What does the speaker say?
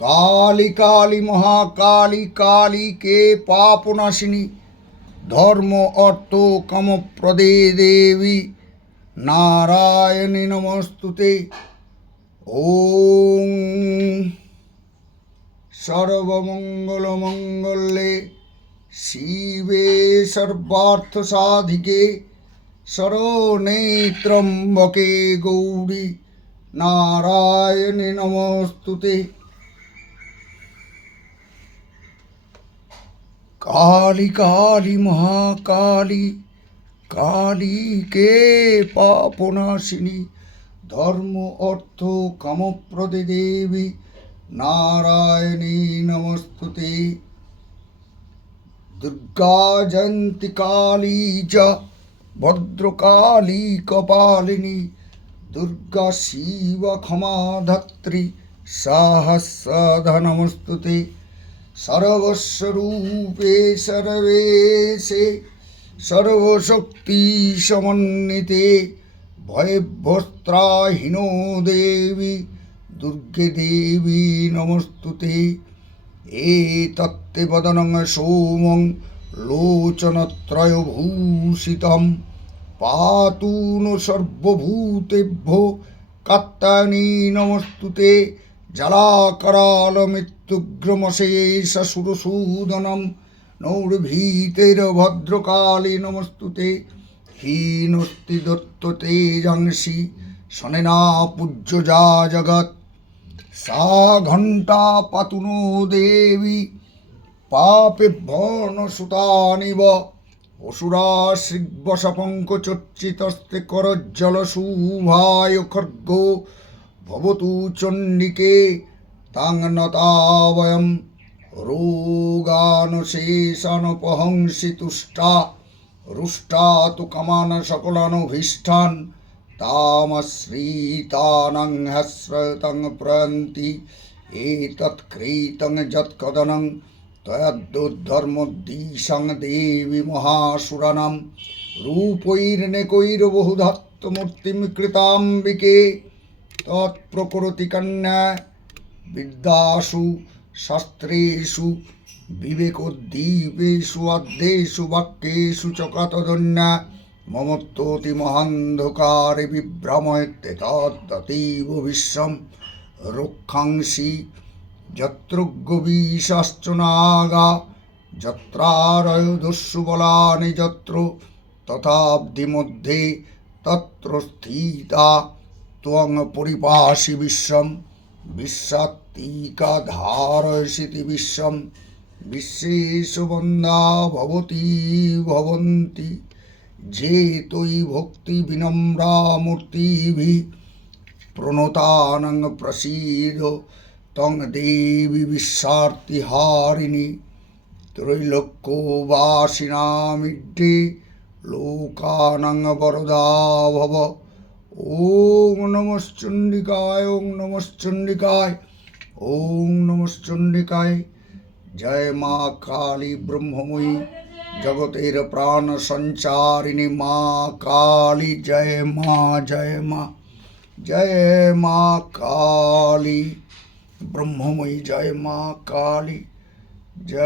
কালী কালী মহাকালী কালী কে পাপনাশিনী ধর্ম অর্থ কামপ্রদে দেবী নারায়ণী নমস্তুতে। ওং সর্বমঙ্গলমঙ্গলে শিবে সর্বার্থসাধিকে শরণ্যে ত্র্যম্বকে গৌরী নারায়ণী নমস্তুতে। কালী কালী মহাকালী কালী কে পাপনাশিনী ধর্ম অর্থ কামপ্রদে দেবী নারায়ণী নমস্তুতে। দুর্গা জয়ন্তী কালী চ ভদ্রকালী কপালিনী দুর্গা শিব ক্ষমা ধাত্রী সহস্রধ নমস্তুতে। সর্বস্বরূপে সর্বেশে সর্বশক্তি সমন্বিতে ভয়ভস্ত্রাহীনো দেবী দুর্গে দেবী নমস্তুতে। এতত্তে বদনং সোমং লোচনত্রয়ভূষিতম পাতু নো সর্বভূতেভ্যো কাত্যায়নী নমস্তুতে। জলাকরাল মৃত্যুগ্রমশেষ সুরসূদনম নৌর্ভীতির্ভদ্রকালী নমস্তুতে। হীনস্তি দত্ত তেজাংসি শনেনা পূজ্য যা জগৎ সা ঘণ্টা পাতু নো দেবী পাপেভ্যো ন সুতানিব। অসুরা শৃগ্বশপঙ্কচর্চিতস্তে করজ্জলশুভায় খর্গো ভবতু চণ্ডিকে তাং নতা বয়ম রোগানশেষানপহংসি তুষ্টা রুষ্টা তু কামান সকলানভীষ্ঠান তামশ্রিতানাং হ্যশ্রয়তং প্রয়ন্তি এতৎকৃতং যৎকদনং ত্বয়দ্দুর্ধর্মোদ্দীশং দেবী মহাসুরানাম রূপৈর্নেকৈর্বহুধাত্মমূর্তিং কৃতাম্বিকে তৎপ্রকৃতি কন্যা বিদ্যাসু শাস্ত্রেষু বিবেকোদ্দীপেষু আদ্যেষু বাক্যেষু চ কতদন্যা মমত্বতি মহান্ধকারে বিভ্রময়তে তদ্দতীব বিশ্বম রক্ষাংসি যত্রুগ্গবীশাশ্চ নাগা যত্রারয়দস্যু বলানি যত্র তথাব্ধি মধ্যে তত্র স্থিতা ত্বং পরিপাসি বিশ্বম বিশ্বাত্তিকাধারয়সিতি বিশ্বম বিশ্বেষু বন্দা ভবতি ভবন্তি যে তৈ ভক্তি বিনম্রা মূর্তিভি প্রণতানং প্রসীদ তং দেবী বিশ্বার্তিহারিণী ত্রৈলোক্যবাসিনামিড্ডে লোকানাং বরদা ভব। ওং নমশ্চণ্ডিকায় ওং নমশ্চণ্ডিকায় ওং নমশ্চণ্ডিকায়। জয় মা কালী ব্রহ্মময়ী জগতের প্রাণ সঞ্চারিণী মা কালী জয় মা জয় মা জয় মা কালী ব্রহ্মময়ী জয় মা কালী জয়।